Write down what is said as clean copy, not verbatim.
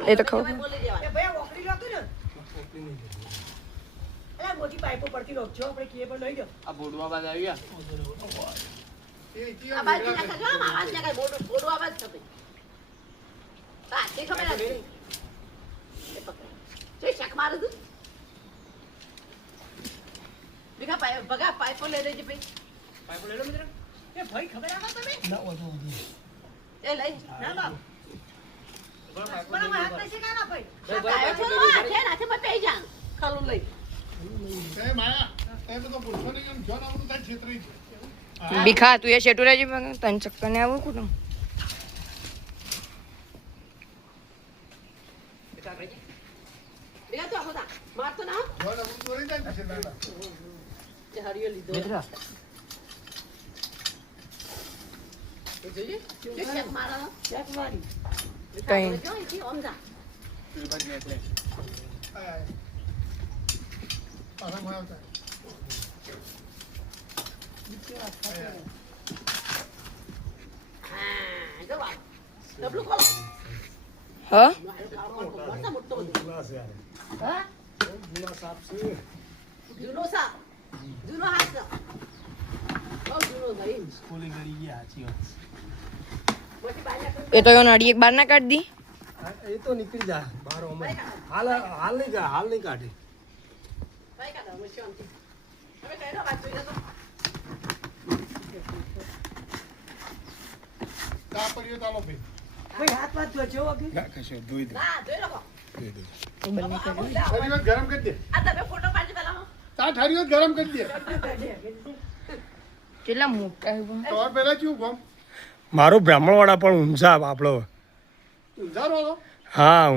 એ તો ખબર ભાઈ ઓકરી લો તો ને અલા મોટી પાઇપો પડતી રોકજો આપણે કીએ પર લઈ જાઓ આ બોડવા બાદ આવી ગયા આ બાજુ ના કરજો આવાજ ના કઈ બોડો આવાજ થતો હા તે ખબર નથી એ પકડ જોઈ શક મારું તું ભગા પાઇપો લઈ લેજે ભાઈ પાઇપ લઈ લો મિત્ર એ ભાઈ ખબર આવે તમે ના ઓછો એ લઈ ના ના પણ હાથ નથી કાના ભાઈ કાયો છો છે નાથે મત પઈ જા ખાલું લઈ એ માયા એ તો પૂછો ને કેમ જોન આવડું થાય છેતરી છે ભીખા તું એ શેટુ રહેજે તન ચક્કર ને આવું કુટું ભેગા તો આખો મારતો ના જોન આવડું તો રહી જાય છે દાદા જે હરિયો લીધો મિત્ર એ જોઈએ જે શક મારા શક મારી કઈ જો ઈ ઓમ જા પેલી બાજુ એટલે પાછા માં આવતા હા જો વા ડબલું ખોલ હા મોટો મોટો હા જૂનો સાપ જૂનો હાથ બહુ જૂનો ગઈ સ્કૂલે ગઈ ગયા સાચી વાત મોટી બાજા એ તો એનો અડી એક બાર ના કાઢ દી એ તો નીકળી જા બહાર હાલ નહીં કાઢે ભાઈ કાઢો હું શાંતિ હવે કઈનો વાત જોઈ તો તા પડીએ તાલો ભાઈ ભાઈ હાથ વાત જોજો અગી ના કશો ધોઈ દે ના જોઈ લો બંને કરી ઠરી વાત ગરમ કરી દે આ તમે ફોટો પાડજો પેલા તા ઠરી વાત ગરમ કરી દે કેટલા મોટા છે પણ. તો પેલા ચું ગમ મારો બ્રાહ્મણવાળા પણ ઊંઝા આપણો ઊંઝા રોલો હા